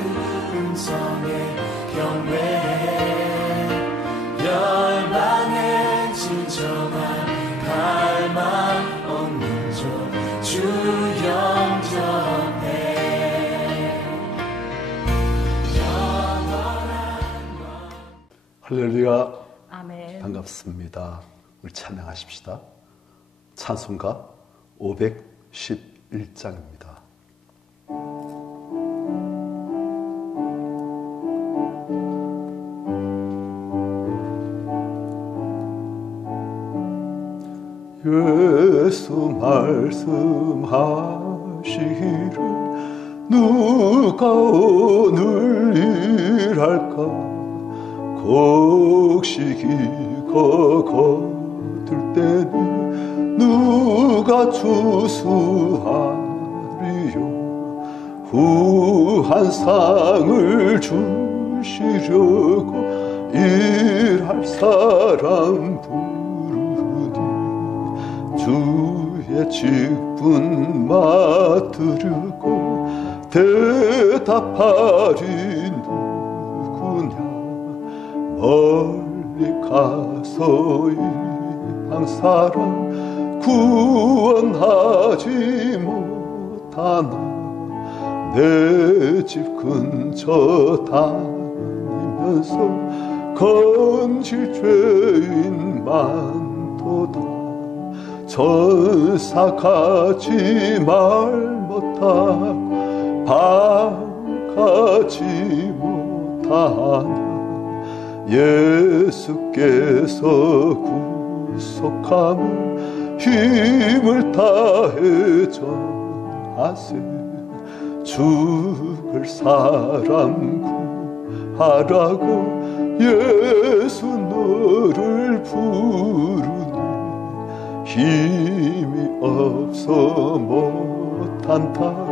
음성에 경외해 열방의 진정한 갈망 없는 주 영접해 할렐루야. 아멘. 반갑습니다. 우리 찬양하십시다. 찬송가 511장입니다. 예수 말씀하시기를 누가 오늘 일할까 곡식이 거거들 때는 누가 추수하리요 후한 상을 주시려고 일할 사람 부르니 주의 직분 맡으려고 대답하리 누구냐 멀리 가서 일한 사람 구원하지 못하나 내 집 근처 다니면서 건질 죄인 많도다 전사 가지 말 못하고 방 가지 못하나 예수께서 구속함을 힘을 다해 전하세 죽을 사람 구하라고 예수 너를 부르니 힘이 없어 못한다고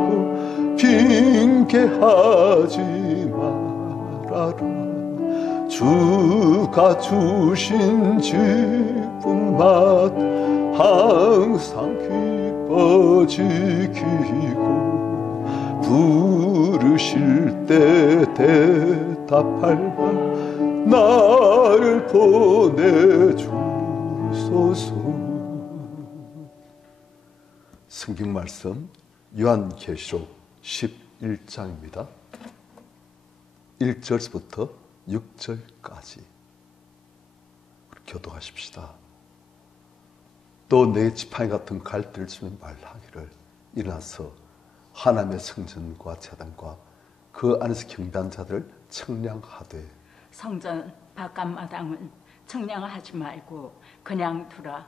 핑계하지 말아라 주가 주신 직분만 항상 기뻐 지키고 부르실 때 대답할 만 나를 보내주소서. 성경 말씀 요한계시록 11장입니다. 1절부터 6절까지 교도하십시다. 또 내 지팡이 같은 갈대를 주며 말하기를 일어나서 하나님의 성전과 제단과 그 안에서 경배한 자들을 청량하되 성전 바깥마당은 청량하지 말고 그냥 두라.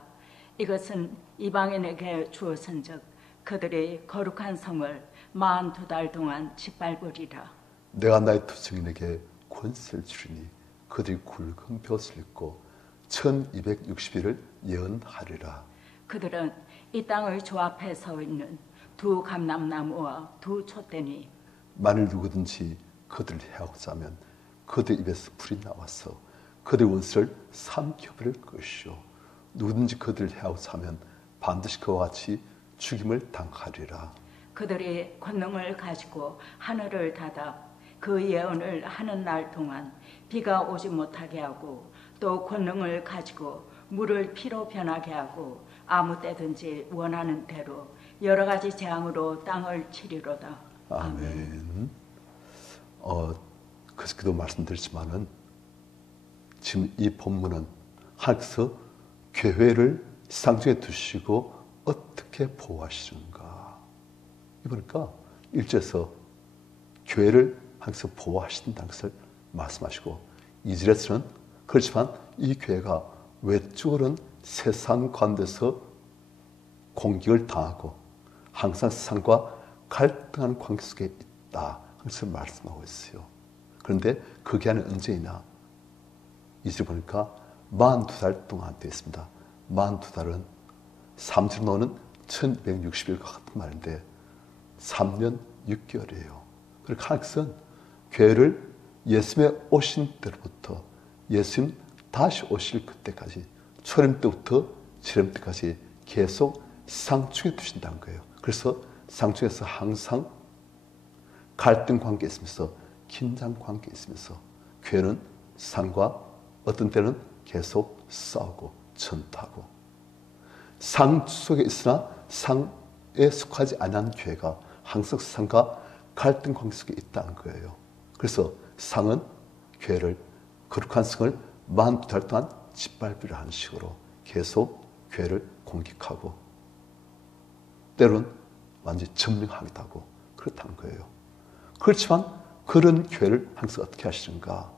이것은 이방인에게 주어진즉 그들이 거룩한 성을 42달 동안 짓밟으리라. 내가 나의 두 증인에게 권세를 주리니 그들이 굵은 벼슬 입고 1260일을 예언하리라. 그들은 이 땅의 조 앞에 서 있는 두 감람나무와 두 촛대니 만일 누구든지 그들을 해하고자 하면 그들 입에서 불이 나와서 그들 원수를 삼켜버릴 것이요 누구든지 그들을 해하고자 하면 반드시 그와 같이 죽임을 당하리라. 그들이 권능을 가지고 하늘을 닫아 그 예언을 하는 날 동안 비가 오지 못하게 하고 또 권능을 가지고 물을 피로 변하게 하고 아무 때든지 원하는 대로 여러 가지 재앙으로 땅을 치리로다. 아멘. 그래도 말씀드렸지만은 지금 이 본문은 하나님께서 교회를 상중에 두시고 어떻게 보호하시는가. 이보니까 1절에서 교회를 하나님께서 보호하신다는 것을 말씀하시고 2절에서는 그렇지만 이 교회가 외적으로는 세상 가운데서 공격을 당하고 항상 세상과 갈등하는 관계 속에 있다. 그것을 말씀하고 있어요. 그런데 그게 아닌 언제이냐. 이제 보니까 42달 동안 되어 있습니다. 42달은 3주로 넣는 1260일과 같은 말인데 3년 6개월이에요. 그러니까 하나님께서는 교회를 예수님의 오신 때로부터 예수님 다시 오실 그때까지 초림 때부터 지름 때까지 계속 상중에 두신다는 거예요. 그래서 상중에서 항상 갈등 관계에 있으면서 긴장 관계에 있으면서 교회는 상과 어떤 때는 계속 싸우고 전투하고, 상 속에 있으나 상에 속하지 않은 교회가 항상 상과 갈등 관계 속에 있다는 거예요. 그래서 상은 교회를, 거룩한 성을 42달 동안 짓밟으려 하는 식으로 계속 교회를 공격하고 때로는 완전히 점령하기도 하고 그렇다는 거예요. 그렇지만 그런 교회를 항상 어떻게 하시는가?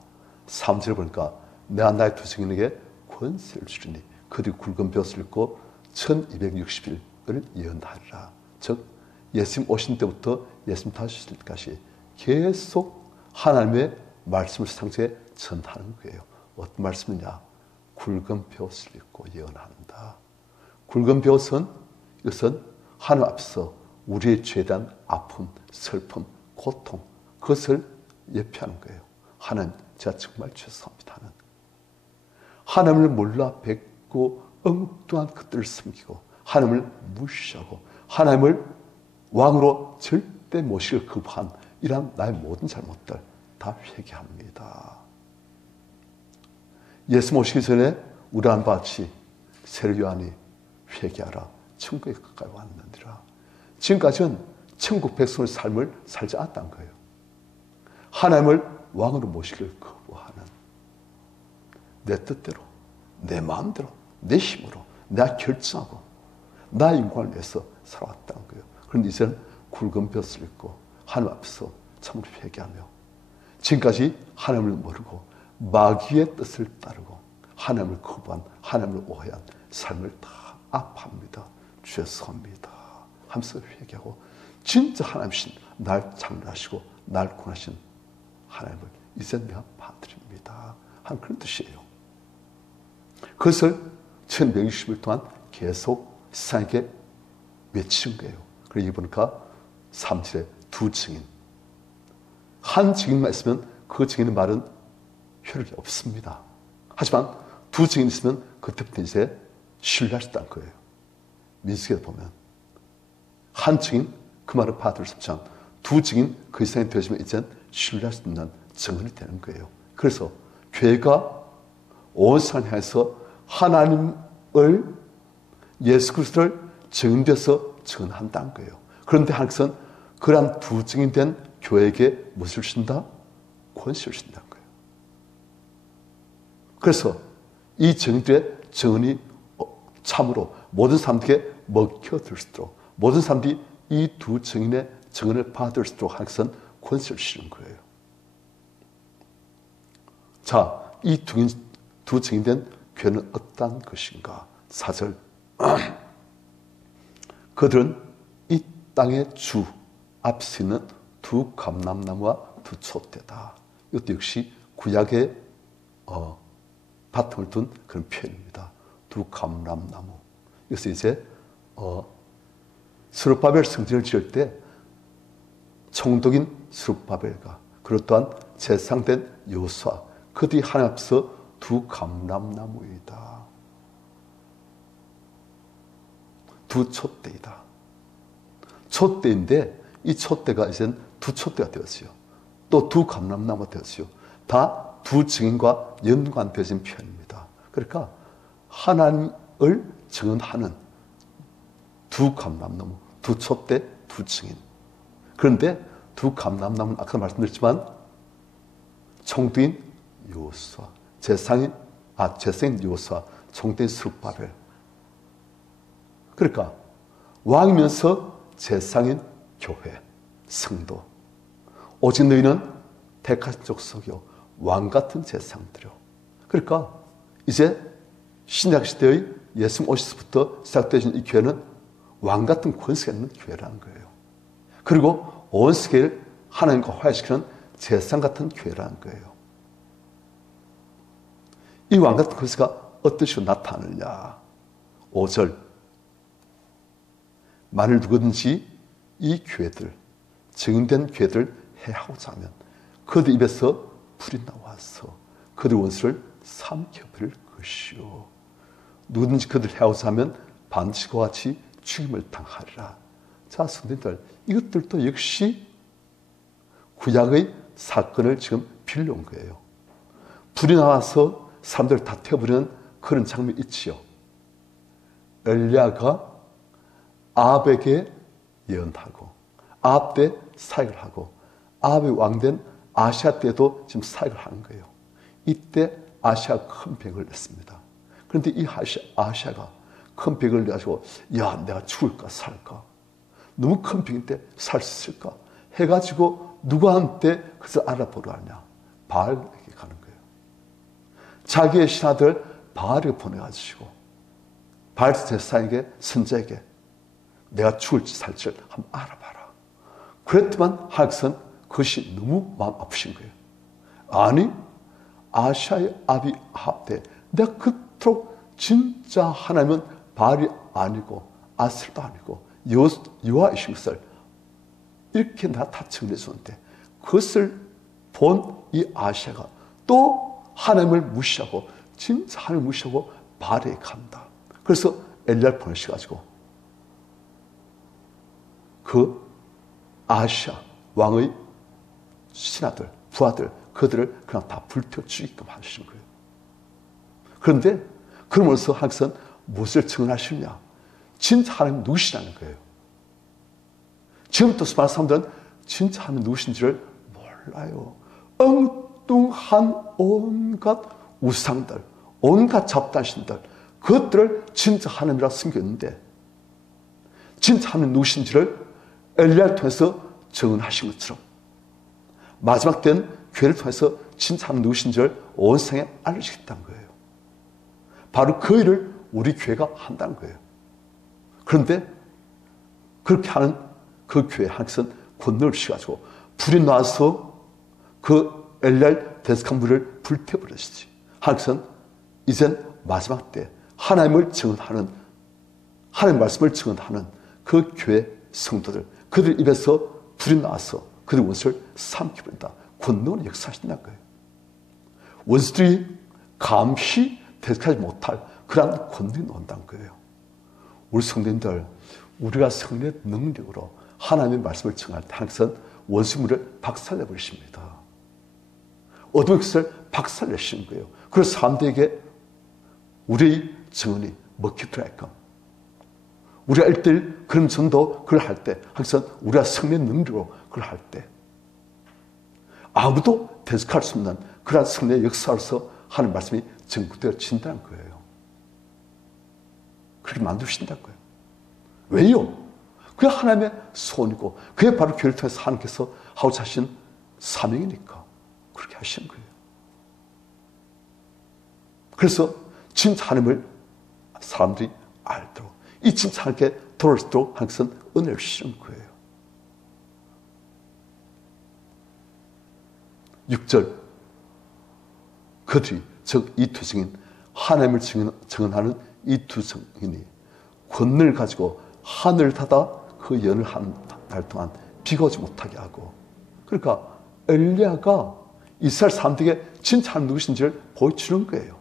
3절에 보니까 내가 나의 두 증인에게 권세를 주리니 그들이 굵은 벼슬을 입고 1260일을 예언하리라. 즉 예수님 오신 때부터 예수님 다시 오실 때까지 계속 하나님의 말씀을 상세에 전하는 거예요. 어떤 말씀이냐? 굵은 벼슬을 입고 예언한다. 굵은 벼슬은, 이것은 하나님 앞에서 우리의 죄에 대한 아픔, 슬픔, 고통, 그것을 예표하는 거예요. 하나님, 제가 정말 죄송합니다 하는, 하나님을 몰라 뵙고 엉뚱한 것들을 숨기고 하나님을 무시하고 하나님을 왕으로 절대 모시기를 거부한 이러한 나의 모든 잘못들 다 회개합니다. 예수 모시기 전에 우리한 바치 세례 요한이 회개하라, 천국에 가까이 왔느니라. 지금까지는 천국 백성의 삶을 살지 않았다는 거예요. 하나님을 왕으로 모시기를 거부하는, 내 뜻대로, 내 마음대로, 내 힘으로 내가 결정하고 나의 영광을 위해서 살아왔다는 거예요. 그런데 이제는 굵은 벼슬을 입고 하나님 앞에서 참으로 회개하며, 지금까지 하나님을 모르고 마귀의 뜻을 따르고 하나님을 거부한, 하나님을 오해한 삶을 다 아파합니다. 죄송합니다 하면서 회개하고 진짜 하나님이신 날 창조하시고 날 구원하신 하나님을 이제 내가 받드립니다 하는 그런 뜻이에요. 그것을 1260일 동안 계속 세상에게 외치는 거예요. 그리고 보니까 3절에 두 증인, 한 증인만 있으면 그 증인의 말은 효력이 없습니다. 하지만 두 증인이 있으면 그때부터 이제 신뢰할 수 있다는 거예요. 민수기에 보면 한 증인, 그 말을 받을 수 없지만 두 증인 그 이상이 되어지면 이젠 신뢰할 수 있는 증언이 되는 거예요. 그래서 교회가 온 세상을 향해서 하나님을, 예수 그리스도를 증인돼서 증언한다는 거예요. 그런데 하나님께서는 그러한 두 증인 된 교회에게 무엇을 주신다? 권세를 주신다는 거예요. 그래서 이 증인들의 증언이 참으로 모든 사람들에게 먹혀들 수 있도록, 모든 사람들이 이 두 증인의 증언을 받을 수 있도록 하나님께서는 권세를 주시는 거예요. 자, 이 두 증인된 교회는 어떤 것인가? 4절 그들은 이 땅의 주 앞에 있는 두 감람나무와 두 촛대다. 이것도 역시 구약의 바탕을 둔 그런 표현입니다. 두 감람나무. 그래서 이제 스룹바벨 성전을 지을 때 총독인 스룹바벨과 그리고 또한 제상된 여호수아, 그들이 하나님 앞에서 두 감람나무이다. 두 촛대이다. 촛대인데 이 촛대가 이젠 두 촛대가 되었어요. 또 두 감람나무가 되었어요. 다 두 증인과 연관되어진 표현입니다. 그러니까 하나님을 증언하는 두 감람나무, 두 촛대, 두 증인. 그런데 두 감람나무는 아까 말씀드렸지만 총독인 여호수아, 제사인 여호수아, 총독인 스룹바벨. 그러니까 왕이면서 제사인 교회, 성도. 오직 너희는 택하신 족속이요 왕 같은 제사장들이요. 그러니까 이제 신약 시대의 예수님 오시서부터 시작되어진 이 교회는 왕 같은 권세가 있는 교회라는 거예요. 그리고 온 세계를 하나님과 화해시키는 제사장 같은 교회라는 거예요. 이 왕 같은 권세가 어떤 식으로 나타나느냐? 5절 만일 누구든지 이 교회들, 증인된 교회들 해하고자 하면 그들 입에서 불이 나와서 그들 원수를 삼켜버릴 것이요. 누구든지 그들 해하고자 하면 반드시 그와 같이 죽임을 당하리라. 자, 성도님들, 이것들도 역시 구약의 사건을 지금 빌려온 거예요. 불이 나와서 사람들 다 태워버리는 그런 장면이 있지요. 엘리야가 아합에게 예언하고 아합 때 사역을 하고 아합의 왕된 아시아 때도 지금 사역을 하는 거예요. 이때 아시아가 큰 병을 냈습니다. 그런데 이 아시아가 큰 병을 내가지고 야, 내가 죽을까 살까? 너무 큰 병인데 살 수 있을까? 해가지고 누구한테 그것을 알아보러 가냐? 바알에게 가는 거예요. 자기의 신하들 바알에게 보내가지고 바알 제사장에게 선자에게 내가 죽을지 살지를 한번 알아봐라. 그랬더만 하나님께서는 그것이 너무 마음 아프신 거예요. 아니 아시아의 아비 아합 때 내가 그토록 진짜 하나님은 바알이 아니고 아셀도 아니고 여호와이신 것을 이렇게 나 다 증언해 주는데 그것을 본 이 아시아가 또 하나님을 무시하고 진짜 하나님을 무시하고 바알에 간다. 그래서 엘리야를 보내셔가지고 그 아시아 왕의 신하들, 부하들 그들을 그냥 다 불태워 죽이게끔 하시는 거예요. 그런데 그러면서 하나님께서는 무엇을 증언하시느냐? 진짜 하나님 누구시냐는 거예요. 지금부터 수많은 사람들은 진짜 하나님 누구신지를 몰라요. 엉뚱한 온갖 우상들, 온갖 잡단신들 그것들을 진짜 하나님이라 숨겼는데 진짜 하나님 누구신지를 엘리야를 통해서 증언하신 것처럼 마지막 때는 교회를 통해서 진짜 하나님 누구신지를 온 세상에 알려주겠다는 거예요. 바로 그 일을 우리 교회가 한다는 거예요. 그런데 그렇게 하는 그 교회 하나님께서는 권능을 주셔가지고 불이 나서 그 엘리야를 대적한 불을 불태워버리시지. 하나님께서는 이젠 마지막 때 하나님을 증언하는 하나님 말씀을 증언하는 그 교회 성도들 그들 입에서 불이 나와서 그들 원수를 삼켜버린다. 권능으로 역사하신다는 거예요. 원수들이 감히 대적하지 못할 그러한 권능이 나온다는 거예요. 우리 성도님들 우리가 성령의 능력으로 하나님의 말씀을 증언할 때 하나님께서는 원수물을 박살내버리십니다. 어둠의 것을 박살내시는 거예요. 그래서 사람들에게 우리의 증언이 먹히더라니까. 우리가 1대1 그런 전도 그걸 할 때 하나님께서는 우리가 성령의 능력으로 그걸 할 때 아무도 대적할 수 없는 그러한 성령의 역사로서 하는 말씀이 전국되어진다는 거예요. 그렇게 만드신다는 거예요. 왜요? 그게 하나님의 소원이고 그게 바로 교회를 통해서 하나님께서 하고자 하신 사명이니까 그렇게 하시는 거예요. 그래서 진짜 하나님을 사람들이 알도록 이 진짜 하나님께 돌아올 수 있도록 하나님께서는 은혜를 주시는 거예요. 6절 그들이 즉 이 두 증인 하나님을 증언하는 이 두 증인이 권능을 가지고 하늘을 닫아 그 연을 한 달 동안 비가 오지 못하게 하고 그러니까 엘리야가 이스라엘 사람들에게 진짜 하나님 누구신지를 보여주는 거예요.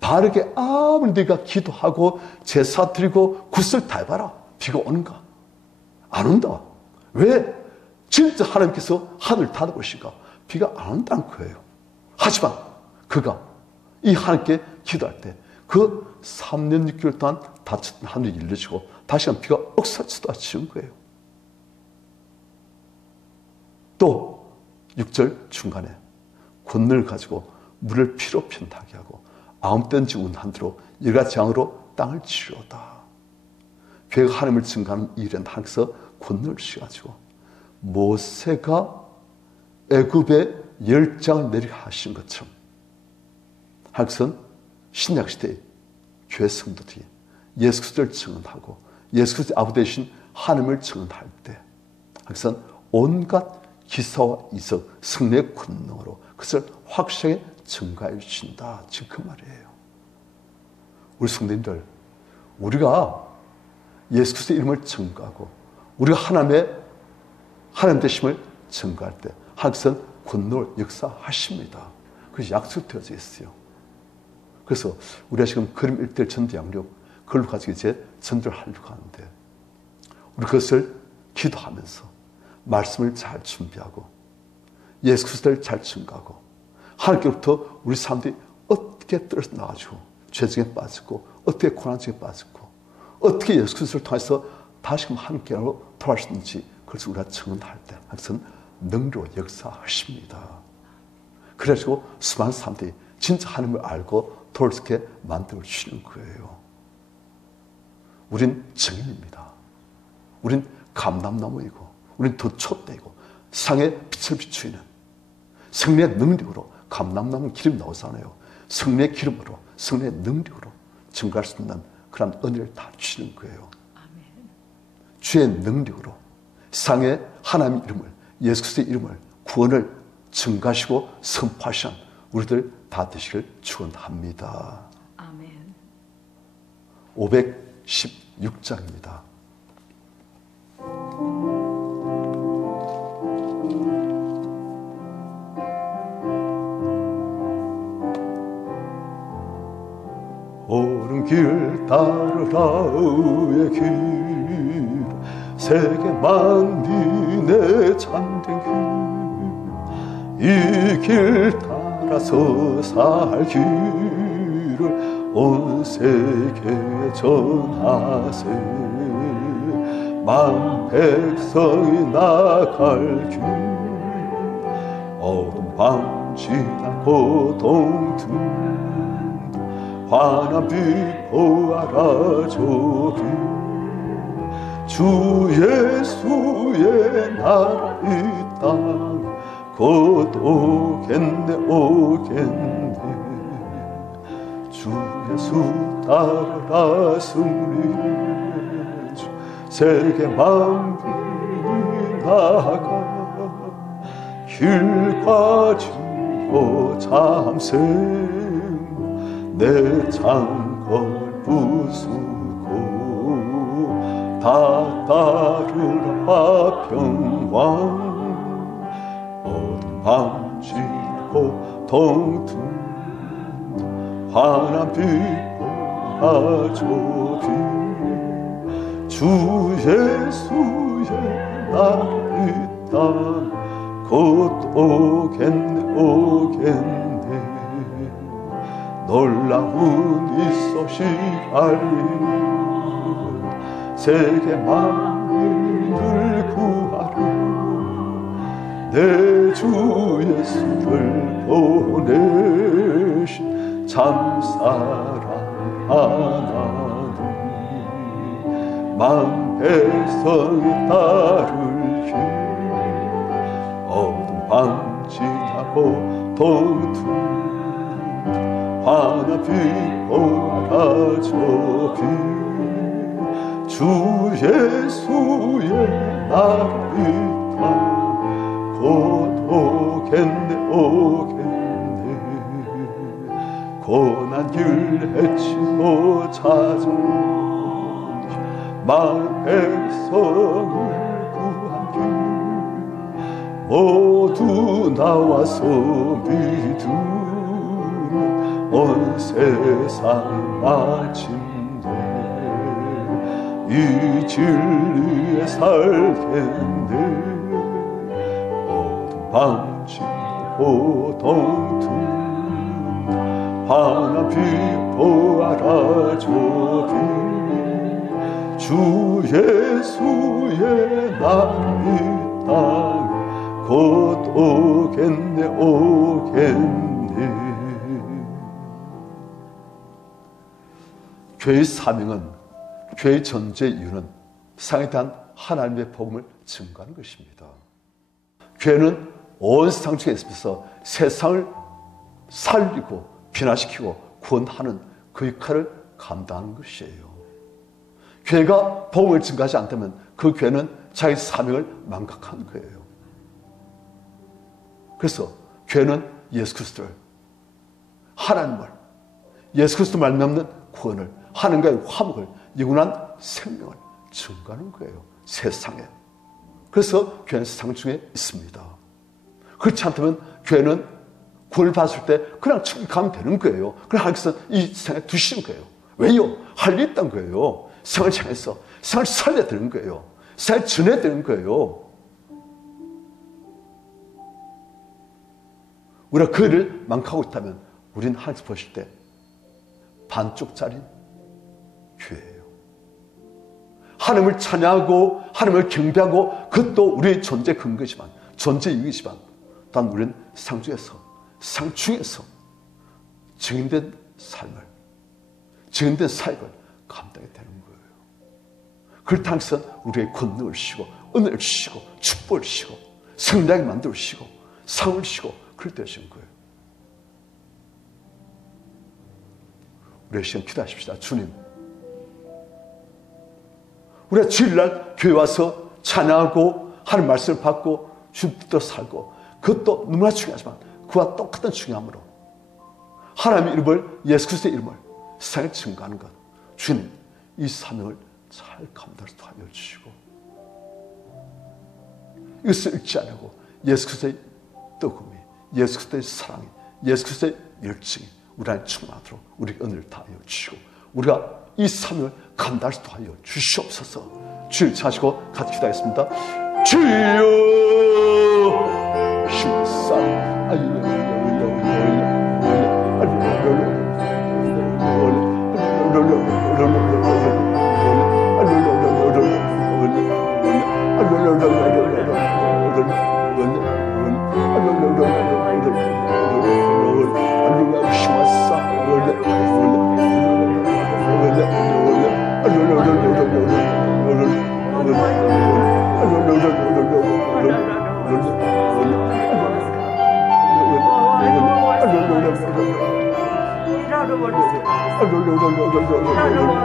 바르게 아무리 네가 기도하고 제사 드리고 굿을 다 해봐라. 비가 오는가? 안 온다. 왜? 진짜 하나님께서 하늘을 닫아보시니까 비가 안 온다는 거예요. 하지만 그가 이 하나님께 기도할 때 그 3년 6개월 동안 닫혔던 하늘이 열려지고 다시는 비가 억사치도 않은 거예요. 또 6절 중간에 권능을 가지고 물을 피로 편하게 하고 아무 때든지 운한대로 일과 장으로 땅을 치료다. 교회가 하나님을 증거하는 일은 하나님께서 권능을 주셔가지고 모세가 애굽에 10장을 내리게 하신 것처럼 하나님께서는 신약시대의 교회 성도들이 예수 그리스도를 증언하고 예수 그리스도의 아버지 되신 하나님을 증언할 때 하나님께서는 온갖 기사와 이적, 승리의 권능으로 그것을 확실하게 증가해 주신다. 지금 그 말이에요. 우리 성도님들 우리가 예수 그리스도의 이름을 증거하고 우리가 하나님 되심을 증거할 때 하나님께서는 권능을 역사하십니다. 그래서 약속되어져 있어요. 그래서 우리가 지금 그림 1대1 전도 양육 그걸 가지고 이제 전도를 하려고 하는데 우리 그것을 기도하면서 말씀을 잘 준비하고 예수 그리스도를 잘 증거하고 하나님께로부터 우리 사람들이 어떻게 떨어져 나가지고 죄중에 빠지고 어떻게 고난 중에 빠지고 어떻게 예수 그리스도를 통해서 다시금 하나님께로 돌아갈 수 있는지 그것을 우리가 증언할 때 하나님은 능력으로 역사하십니다. 그래가지고 수많은 사람들이 진짜 하나님을 알고 돌아올 수 있게 만들어 주시는 거예요. 우린 증인입니다. 우린 감람나무이고 우린 돛대이고 세상에 빛을 비추이는 성령의 능력으로 감람나무 기름 나오잖아요. 성령의 기름으로 성령의 능력으로 증거할 수 있는 그런 은혜를 다 주시는 거예요. 아멘. 주의 능력으로 세상에 하나님의 이름을 예수 그리스도의 이름을 구원을 증거하시고 선포하시는 우리들 다 되시길 축원합니다. 아멘. 516장입니다. 옳은 길 따르라 의의 길 세계 만민의 참된 길 이 길 따라서 살 길을 온 세계에 전하세 만 백성이 나갈 길 어둠 밤 지나고 동틀 환한 빛 보아라 저기 주 예수의 나라 이 땅 곧 오겠네 오겠네 주 예수 따르라 승리해 주 세계 만민 나가 길과 지고 잠생 내 창걸 부수고 다 따르라 평강 어둠 밤 지고 동틀 환한 빛 보라 저기 주 예수의 나라 이 땅 곧 오겠네 오겠네 놀라운 이 소식 알리는 세계 만민을 구하러 내 주 예수를 보내신 참사랑 하나님 만 백성이 따를 길 어둠 밤 지나고 동틀 환한 빛 보아라 저기 주 예수의 나라 이 땅 곧 오겠네 오겠네 고난 길 헤치고 찾아온 만 백성을 구한 길 모두 나와서 믿음 온 세상 마침내 이 진리에 살겠네 어둠 밤 지고 동틀 환한 빛 보아라 저기 주 예수의 나라 이 땅 곧 오겠네 오겠네 교회의 사명은 교회의 존재의 이유는 세상에 대한 하나님의 복음을 증거하는 것입니다. 교회는 온 세상 중에 있으면서 세상을 살리고 변화시키고 구원하는 그 역할을 감당하는 것이에요. 교회가 복음을 증거하지 않다면 그 교회는 자기 사명을 망각하는 거예요. 그래서 교회는 예수 그리스도를 하나님을 예수 그리스도 말미암는 구원을 하나님과의 화목을 영원한 생명을 증거하는 거예요. 세상에. 그래서 교회는 세상 중에 있습니다. 그렇지 않다면 교회는 구원을 받았을 때 그냥 천국 가면 되는 거예요. 그럼 하나님께서 이 세상에 두시는 거예요. 왜요? 할 일 있다는 거예요. 세상을 향해서 세상을 살려야 되는 거예요. 세상을 전해야 되는 거예요. 우리가 그 일을 망각하고 있다면 우리는 하나님께서 보실 때 반쪽짜리 교회예요. 하나님을 찬양하고 하나님을 경배하고 그것도 우리의 존재 근거지만 존재 이유이지만 단 우리는 상중에서 증인된 삶을 증인된 사역을 감당해야 되는 거예요. 그럴 때 항상 우리의 권능을 주시고 은혜를 주시고 축복을 주시고 성장하게 만들어 주시고 상을 주시고 그럴 때 하시는 거예요. 우리 시간 기도하십시다. 주님, 우리가 주일날 교회 와서 찬양하고 하나님 말씀을 받고 주님 뜻대로 살고 그것도 너무나 중요하지만 그와 똑같은 중요함으로 하나님의 이름을 예수 그리스도의 이름을 세상에 증거하는 것 주님 이 사명을 잘 감당할 수 하여 주시고 이것을 잊지 않고 예수 그리스도의 뜨거움이 예수 그리스도의 사랑이 예수 그리스도의 열정이 우리 안에 충만하도록 우리 은혜를 다하여 주시고 우리가 이 사명을 감당할 수 하여 주시옵소서. 주를 찾으시고 같이 기도하겠습니다. 주여 힘싸 일하러 버렸어요.